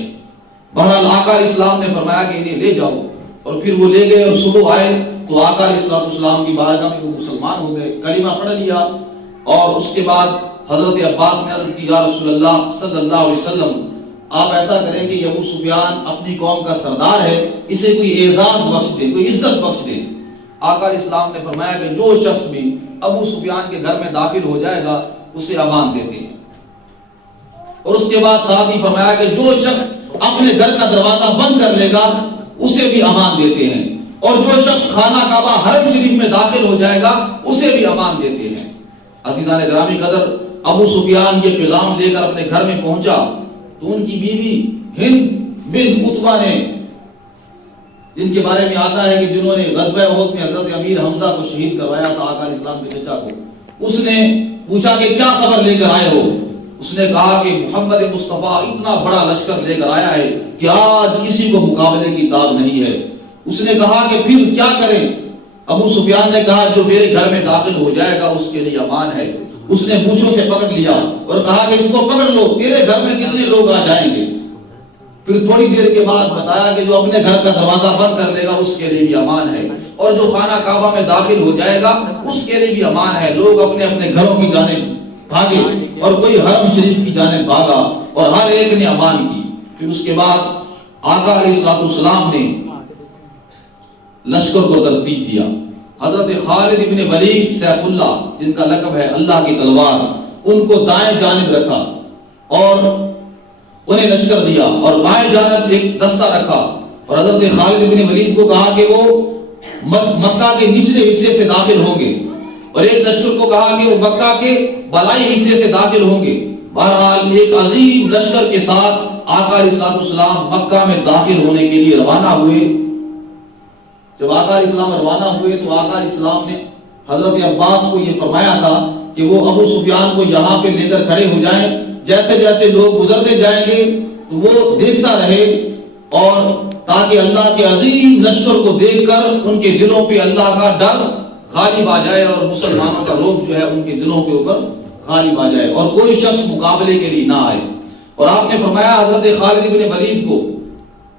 بہرحال آقا اسلام نے فرمایا کہ انہیں لے جاؤ، اور پھر وہ لے گئے، اور صبح آئے تو آقا اسلام کی بارگاہ میں وہ مسلمان ہو گئے، کلمہ پڑھ لیا۔ اور اس کے بعد حضرت عباس نے عرض کی یا رسول اللہ صلی اللہ علیہ وسلم، آپ ایسا کریں کہ ابو سفیان اپنی قوم کا سردار ہے، اسے کوئی اعزاز بخش دیں، کوئی عزت بخش دیں۔ آقا اسلام نے فرمایا کہ جو شخص بھی ابو سفیان کے گھر میں داخل ہو جائے گا اسے امان دیتے ہیں، اور اس کے بعد ساتھ ہی فرمایا کہ جو شخص اپنے گھر کا دروازہ بند کر لے گا اسے بھی امان دیتے ہیں، اور جو شخص خانہ کعبہ حرم شریف میں داخل ہو جائے گا اسے بھی امان دیتے ہیں۔ عزیزان گرامی قدر، ابو سفیان یہ پیغام لے کر اپنے گھر میں پہنچا تو ان کی بیوی ہند بنت عتبہ نے، جن کے بارے میں آتا ہے کہ جنہوں نے غزوہ احد میں حضرت امیر حمزہ کو شہید کروایا تھا آقا اسلام کے چچا کو، اس نے پوچھا کہ کیا خبر لے کر آئے ہو؟ اس نے کہا کہ محمد مصطفیٰ اتنا بڑا لشکر لے کر آیا ہے کہ آج کسی کو مقابلے کی تاب نہیں ہے۔ اس نے کہا کہ پھر کیا کریں؟ ابو سفیان نے کہا جو میرے گھر میں داخل ہو جائے گا اس کے لیے امان ہے۔ اس نے پوچھوں سے پکڑ لیا اور کہا کہ اس کو پکڑ لو، تیرے گھر میں کتنے لوگ آ جائیں گے؟ پھر تھوڑی دیر کے بعد بتایا کہ جو اپنے گھر کا دروازہ بند کر لے گا اس کے لیے بھی امان ہے، اور جو خانہ کعبہ میں داخل ہو جائے گا اس کے لیے بھی امان ہے۔ لوگ اپنے اپنے گھروں کی جانب بھاگے اور کوئی حرم شریف کی جانب بھاگا اور ہر ایک نے امان کی۔ پھر اس کے بعد آقا علیہ السلام نے لشکر کو ترتیب دیا۔ حضرت خالد ابن ولید سیف اللہ، جن کا لقب ہے اللہ کی تلوار، ان کو دائیں جانب رکھا اور انہیں لشکر دیا، اور بائیں جانب ایک دستہ رکھا، اور حضرت خالد ابن ولید کو کہا کہ وہ مکہ کے نچلے حصے سے داخل ہوں گے، اور ایک لشکر کو کہا کہ وہ مکہ کے بالائی حصے سے داخل ہوں گے۔ بہرحال ایک عظیم لشکر کے ساتھ آقا علیہ السلام مکہ میں داخل ہونے کے لیے روانہ ہوئے۔ جب آقا علیہ السلام روانہ ہوئے تو آقا علیہ السلام نے حضرت عباس کو یہ فرمایا تھا کہ وہ ابو سفیان کو یہاں پہ لے کر کھڑے ہو جائیں، جیسے جیسے لوگ گزرتے جائیں گے تو وہ دیکھتا رہے، اور تاکہ اللہ کے عظیم لشکر کو دیکھ کر ان کے دلوں پہ اللہ کا ڈر غالب آ جائے، اور مسلمانوں کا رعب جو ہے ان کے دلوں کے اوپر غالب آ جائے، اور کوئی شخص مقابلے کے لیے نہ آئے۔ اور آپ نے فرمایا حضرت خالد بن ولید کو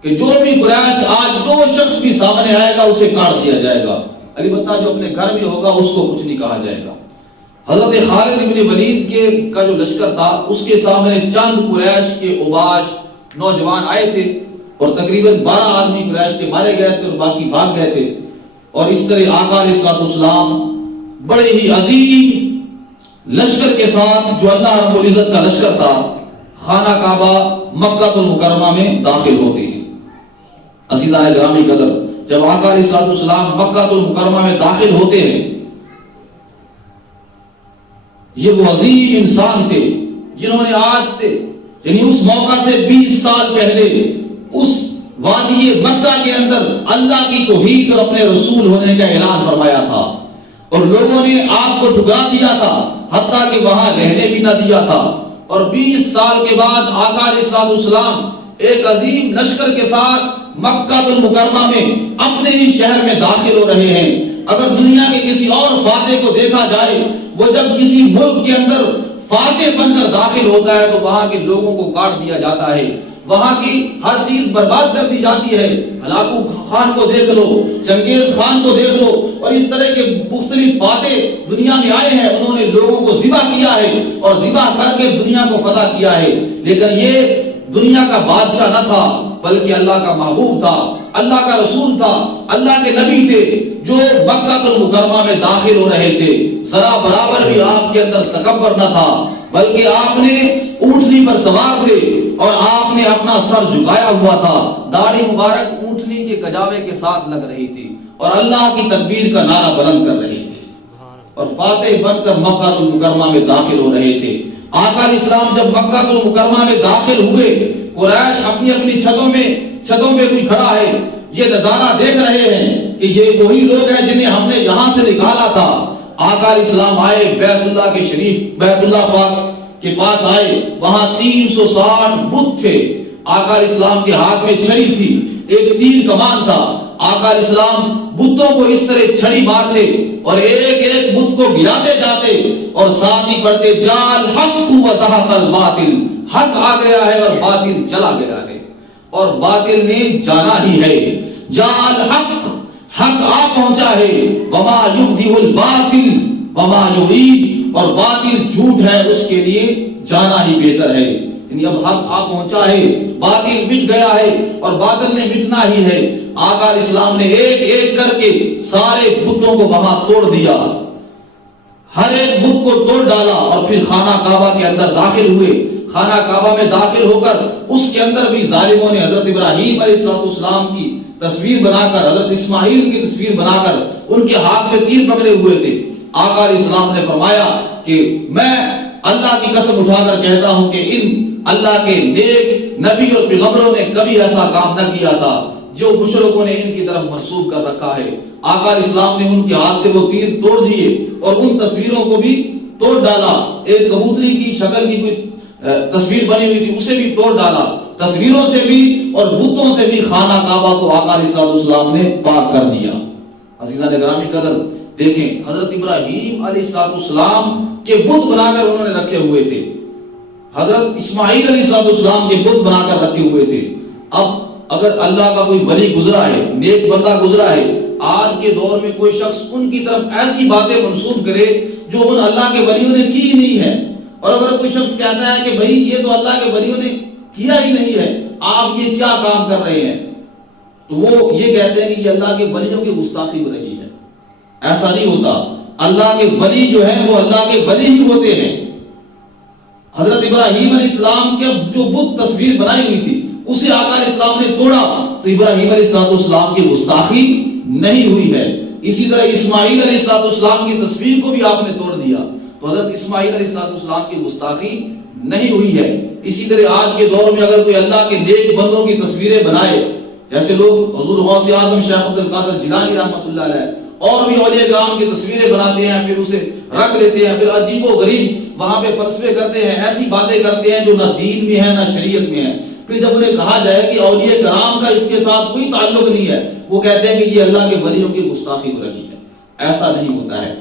کہ جو بھی قریش آج جو شخص بھی سامنے آئے گا اسے کاٹ دیا جائے گا، البتہ جو اپنے گھر میں ہوگا اس کو کچھ نہیں کہا جائے گا۔ حضرت خالد بن ولید کا جو لشکر تھا اس کے سامنے چند قریش کے اوباش نوجوان آئے تھے، اور تقریباً 12 آدمی قریش کے مارے گئے تھے اور باقی بھاگ گئے تھے۔ اور اس طرح آقا علیہ السلام بڑے ہی عظیم لشکر کے ساتھ، جو اللہ رب العزت کا لشکر تھا، خانہ کعبہ مکہ المکرمہ میں داخل ہوتے ہیں۔ عزیزان گرامی قدر، جب آقا علیہ السلام مکہ المکرمہ میں داخل ہوتے ہیں، یہ وہ عظیم انسان تھے جنہوں نے آج سے یعنی اس موقع سے 20 سال پہلے اس وادی مکہ کے اندر اللہ کی توحید اور اپنے رسول ہونے کا اعلان فرمایا تھا، اور لوگوں نے آپ کو ٹھکرا دیا تھا، حتیٰ کہ وہاں رہنے بھی نہ دیا تھا۔ اور 20 سال کے بعد آقا علیہ السلام ایک عظیم لشکر کے ساتھ مکہ المکرمہ میں اپنے ہی شہر میں داخل ہو رہے ہیں۔ اگر دنیا کے کسی اور فاتح کو دیکھا جائے، وہ جب کسی ملک کے اندر فاتح بن کر داخل ہوتا ہے تو وہاں کے لوگوں کو کاٹ دیا جاتا ہے، وہاں کی ہر چیز برباد کر دی جاتی ہے۔ ہلاکو خان کو دیکھ لو، چنگیز خان کو دیکھ لو، اور اس طرح کے مختلف فاتح دنیا میں آئے ہیں، انہوں نے لوگوں کو ذبح کیا ہے اور ذبح کر کے دنیا کو فتح کیا ہے۔ لیکن یہ دنیا کا بادشاہ نہ تھا، بلکہ اللہ کا محبوب تھا، اللہ کا رسول تھا، اللہ کے نبی تھے، جو مکہ المکرمہ میں داخل ہو رہے تھے۔ ذرا برابر بھی آپ کے اندر تکبر نہ تھا، بلکہ آپ نے اونٹنی پر سوار تھے اور آپ نے اپنا سر جھکایا ہوا تھا، داڑھی مبارک اونٹنی کے کجاوے کے ساتھ لگ رہی تھی، اور اللہ کی تکبیر کا نعرہ بلند کر رہے تھے، اور فاتح بن کر مکہ المکرمہ میں داخل ہو رہے تھے۔ آقا علیہ السلام جب مکہ المکرمہ میں داخل ہوئے، قریش اپنی اپنی چھتوں میں کوئی کھڑا ہے، یہ نظارہ دیکھ رہے ہیں کہ یہ وہی لوگ ہیں جنہیں ہم نے یہاں سے نکالا تھا۔ آقا علیہ السلام آئے بیت اللہ کے شریف، بیت اللہ پاک کے پاس آئے، وہاں 360 بت تھے۔ آقا علیہ السلام کے ہاتھ میں چھڑی تھی، ایک تیر کمان تھا۔ آقا علیہ السلام بتوں کو اس طرح چھڑی مارتے اور ایک ایک بت کو گراتے جاتے، اور ساتھ ہی پڑھتے جال حق و زہق الباطل، حق آ گیا ہے اور باطل چلا گیا ہے، اور باطل نے جانا ہی ہے۔ جال حق، حق آ پہنچا ہے، وما یبدئ الباطل وما یعید، اور باطل جھوٹ ہے، اس کے لیے جانا ہی بہتر ہے۔ یعنی اب حق آ پہنچا ہے، باطل مٹ گیا ہے، اور باطل نے مٹنا ہی ہے۔ آقا علیہ السلام نے ایک ایک کر کے سارے بتوں کو وہاں توڑ دیا، ہر ایک بت کو توڑ ڈالا، اور پھر خانہ کعبہ کے اندر داخل ہوئے۔ خانہ کعبہ میں داخل ہو کر اس کے اندر بھی ظالموں نے حضرت ابراہیم علیہ السلام کی تصویر بنا کر، حضرت اسماعیل کی تصویر بنا کر ان کے ہاتھ میں تیر پکڑے ہوئے تھے۔ آقا علیہ السلام نے فرمایا کہ میں اللہ کی قسم اٹھا کر کہتا ہوں کہ ان اللہ کے نیک نبی اور پیغمبروں نے کبھی ایسا کام نہ کیا تھا جو مشرکوں نے ان کی طرف منسوب کر رکھا ہے۔ آقا علیہ السلام نے ان کے ہاتھ سے وہ تیر توڑ دیے اور ان تصویروں کو بھی توڑ ڈالا۔ ایک کبوتری کی شکل کی کوئی تصویر بنی ہوئی تھی، اسے بھی توڑ ڈالا۔ تصویروں سے بھی اور بتوں سے بھی خانہ کعبہ کو آقا علیہ السلام نے پاک کر دیا۔ عزیزان گرامی قدر، دیکھیں حضرت ابراہیم علیہ السلام کے بت بنا کر انہوں نے رکھے ہوئے تھے، حضرت اسماعیل علیہ السلام کے بت بنا کر رکھے ہوئے تھے، اب اگر اللہ کا کوئی ولی گزرا ہے، نیک بندہ گزرا ہے، آج کے دور میں کوئی شخص ان کی طرف ایسی باتیں منسوب کرے جو ان اللہ کے ولیوں نے کی نہیں ہے، اور اگر کوئی شخص کہتا ہے کہ بھائی یہ تو اللہ کے ولیوں نے کیا ہی نہیں ہے، آپ یہ کیا کام کر رہے ہیں، تو وہ یہ کہتے ہیں کہ یہ اللہ کے ولیوں کی گستاخی ہو رہی ہے۔ ایسا نہیں ہوتا، اللہ کے ولی جو ہیں وہ اللہ کے ولی ہی ہوتے ہیں۔ حضرت ابراہیم علیہ السلام کے جو بت تصویر بنائی ہوئی تھی اسے آقا علیہ السلام نے توڑا تو ابراہیم علیہ السلام کی گستاخی نہیں ہوئی ہے۔ اسی طرح اسماعیل علیہ السلام کی تصویر کو بھی آپ نے توڑ دیا تو حضرت اسماعیل علیہ السلام کی گستاخی نہیں ہوئی ہے۔ اسی طرح آج کے دور میں اگر کوئی اللہ کے نیک بندوں کی تصویریں بنائے، جیسے لوگ حضور غوث اعظم شیخ عبد القادر جیلانی رحمۃ اللہ علیہ اور بھی اولیاء کرام کی تصویریں بناتے ہیں، پھر اسے رکھ لیتے ہیں، پھر عجیب و غریب وہاں پہ فلسفے کرتے ہیں، ایسی باتیں کرتے ہیں جو نہ دین میں ہے نہ شریعت میں ہے۔ پھر جب انہیں کہا جائے کہ اولیاء کرام کا اس کے ساتھ کوئی تعلق نہیں ہے، وہ کہتے ہیں کہ یہ اللہ کے ولیوں کی گستاخی ہو رہی ہے۔ ایسا نہیں ہوتا ہے۔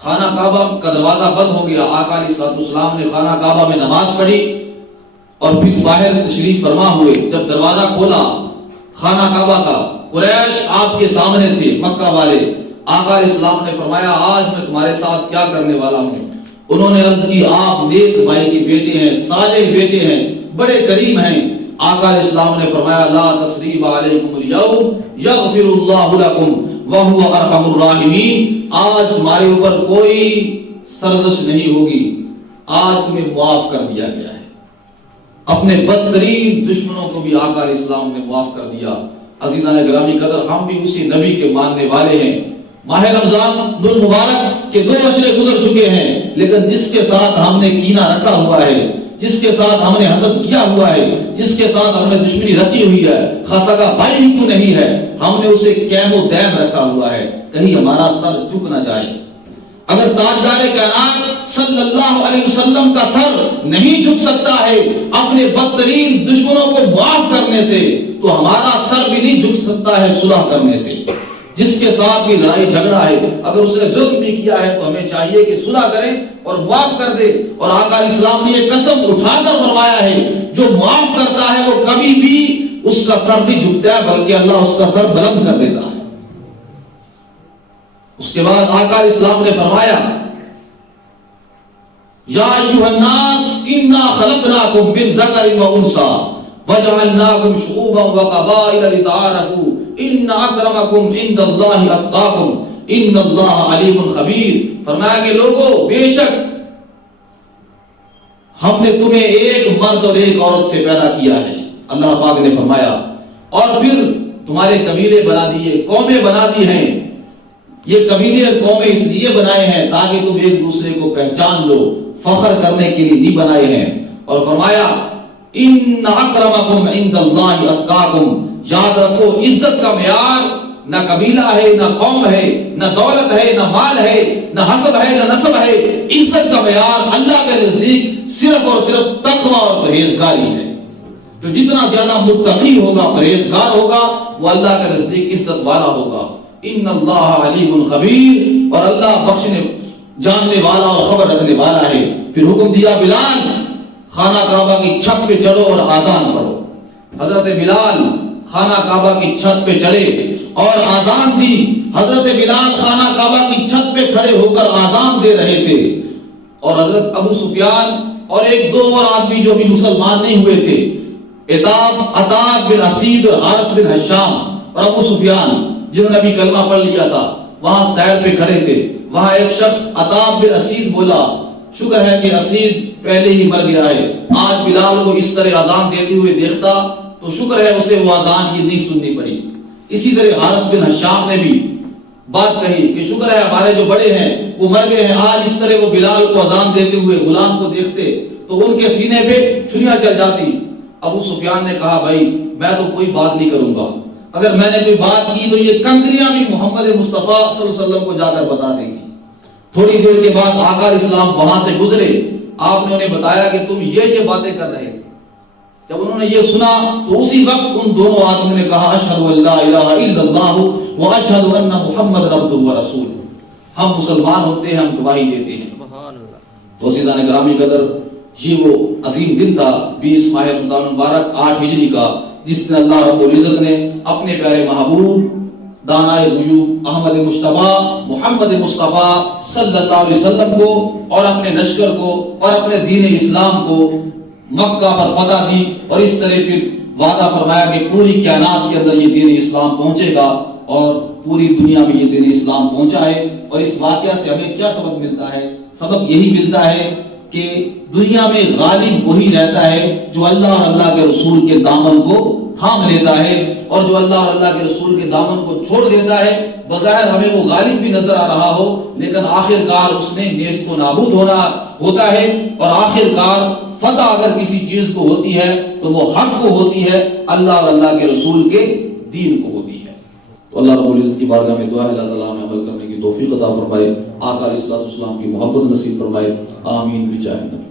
خانہ کعبہ کا دروازہ بند ہو گیا، آقا علیہ السلام نے خانہ کعبہ میں نماز پڑھی اور پھر باہر تشریف فرما ہوئے۔ جب دروازہ کھولا خانہ کعبہ کا، قریش آپ کے سامنے تھے، مکہ والے۔ آقا علیہ السلام نے فرمایا آج میں تمہارے ساتھ کیا کرنے والا ہوں۔ انہوں نے عرض کی آپ نیک بھائی کے بیٹے ہیں، صالح بیٹے ہیں، بڑے کریم ہیں۔ آقا علیہ السلام نے فرمایا لا تثریب علیکم اليوم یغفر اللہ لکم وہو ارحم الراحمین، آج تمہارے اوپر کوئی سرزش نہیں ہوگی، آج تمہیں معاف کر دیا گیا ہے۔ اپنے بدترین دشمنوں کو بھی آقا علیہ السلام نے معاف کر دیا۔ عزیزان گرامی قدر، ہم بھی اسی نبی کے ماننے والے ہیں۔ ماہ رمضان المبارک کے 2 اشرے گزر چکے ہیں، لیکن جس کے ساتھ ہم نے کینہ رکھا ہوا ہے، جس کے ساتھ ہم نے حسد کیا ہوا ہے، جس کے ساتھ ہم نے دشمنی رکھی ہوئی ہے، خاصا کا بھائی ہی کیوں نہیں ہے، ہم نے اسے قیم و دیم رکھا ہوا ہے، کہیں ہمارا سر جھک نہ جائے۔ اگر تاجدار کائنات صلی اللہ علیہ وسلم کا سر نہیں جھک سکتا ہے اپنے بدترین دشمنوں کو معاف کرنے سے، تو ہمارا سر بھی نہیں جھک سکتا ہے صلح کرنے سے۔ جس کے ساتھ بھی لڑائی جھگڑا ہے، اگر اس نے ظلم بھی کیا ہے تو ہمیں چاہیے کہ صلح کریں اور معاف کر دے۔ اور آقا علیہ السلام نے یہ قسم اٹھا کر فرمایا ہے جو معاف کرتا ہے وہ کبھی بھی اس کا سر نہیں جھکتا ہے، بلکہ اللہ اس کا سر بلند کر دیتا ہے۔ اس کے بعد آقا علیہ السلام نے فرمایا یا ایھا الناس انا خلقناکم من ذکر و انثی وجعلناکم شعوبا وقبائل لتعارفوا ان اکرمکم عند اللہ اتقاکم ان اللہ علیم خبیر۔ فرمایا کہ لوگوں، بے شک ہم نے تمہیں ایک مرد اور ایک عورت سے پیدا کیا ہے، اللہ پاک نے فرمایا، اور پھر تمہارے قبیلے بنا دیے، قومیں بنا دی ہیں۔ یہ قبیلے اور قومیں اس لیے بنائے ہیں تاکہ تم ایک دوسرے کو پہچان لو، فخر کرنے کے لیے نہیں بنائے ہیں۔ اور فرمایا ان اکرمکم عند اللہ اتقاکم، یاد رکھو عزت کا معیار نہ قبیلہ ہے، نہ قوم ہے، نہ دولت ہے، نہ مال ہے، نہ حسب ہے، نہ نسب ہے۔ عزت کا معیار اللہ کے نزدیک صرف اور صرف تقوی اور پرہیزگاری ہے۔ جو جتنا زیادہ متقی ہوگا، پرہیزگار ہوگا، وہ اللہ کے نزدیک عزت والا ہوگا۔ ان اللہ علیم خبیر، اور اللہ بخشنے جاننے والا اور خبر رکھنے والا ہے۔ پھر حکم دیا بلال خانہ کعبہ کی چھت پہ چلو اور آذان پڑھو۔ حضرت بلال خانہ کعبہ کی چھت پہ چلے اور آذان دی۔ حضرت بلال خانہ کعبہ کی چھت پہ کھڑے ہو کر آذان دے رہے تھے، اور حضرت ابو سفیان اور ایک دو اور آدمی جو بھی مسلمان نہیں ہوئے تھے، عتاب بن اسید اور حارث بن ہشام اور ابو سفیان جنہوں نے ابھی کلمہ پڑھ لیا تھا، وہاں سیر پہ کھڑے تھے۔ وہاں ایک شخص عتاب بن اسید بولا شکر ہے کہ اسید پہلے ہی مر گیا ہے، آج بلال کو اس طرح اذان دیتے ہوئے دیکھتا تو شکر ہے اسے وہ اذان کی نہیں سننی پڑی۔ اسی طرح حارث بن ہشام نے بھی بات کہی کہ شکر ہے ہمارے جو بڑے ہیں وہ مر گئے ہیں، آج اس طرح وہ بلال کو اذان دیتے ہوئے غلام کو دیکھتے تو ان کے سینے پہ چھریاں چل جاتی۔ ابو سفیان نے کہا بھائی میں تو کوئی بات نہیں کروں گا، اگر میں نے کوئی بات کی تو یہ کنکریاں بھی محمد مصطفیٰ صلی اللہ علیہ وسلم کو جا کر بتا دیں گی۔ تھوڑی دیر کے بعد آقا علیہ السلام وہاں سے گزرے، آپ نے انہیں بتایا کہ تم یہ باتیں کر رہے تھے۔ جب انہوں نے یہ سنا تو اسی وقت ان دونوں آدمیوں نے کہا اشہد ان لا الہ الا اللہ واشہد ان محمد عبدہ ورسولہ، ہم مسلمان ہوتے ہیں، ہم گواہی دیتے ہیں۔ تو عزیزان گرامی قدر، یہ وہ عظیم دن تھا 20 ماہ رمضان المبارک 8 ہجری کا، جس دن اللہ رب العزت نے اپنے پیارے محبوب دانائے غیوب احمد مصطفیٰ محمد مصطفیٰ صلی اللہ علیہ وسلم کو اور اپنے لشکر کو اور اپنے دین اسلام کو مکہ پر فتح دی، اور اس طرح پھر وعدہ فرمایا کہ پوری کائنات کے اندر یہ دین اسلام پہنچے گا اور پوری دنیا میں یہ دین اسلام پہنچا ہے۔ اور اس واقعہ سے ہمیں کیا سبق ملتا ہے؟ سبق یہی ملتا ہے کہ دنیا میں غالب وہی رہتا ہے جو اللہ اور اللہ کے رسول کے دامن کو تھام لیتا ہے، اور جو اللہ اور اللہ کے رسول کے دامن کو چھوڑ دیتا ہے بظاہر ہمیں وہ غالب بھی نظر آ رہا ہو، لیکن آخر کار اس نے نیست و نابود ہوتا ہے، اور آخر کار فتح اگر کسی چیز کو ہوتی ہے تو وہ حق کو ہوتی ہے، اللہ اور اللہ کے رسول کے دین کو ہوتی ہے۔ تو اللہ رب العزت کی بارگاہ میں دعا ہے اللہ تعالیٰ ہمیں عمل کرنے کی توفیق عطا فرمائے، آقا علیہ الصلوۃ والسلام کی محبت نصیب فرمائے، آمین بجاہ نبی۔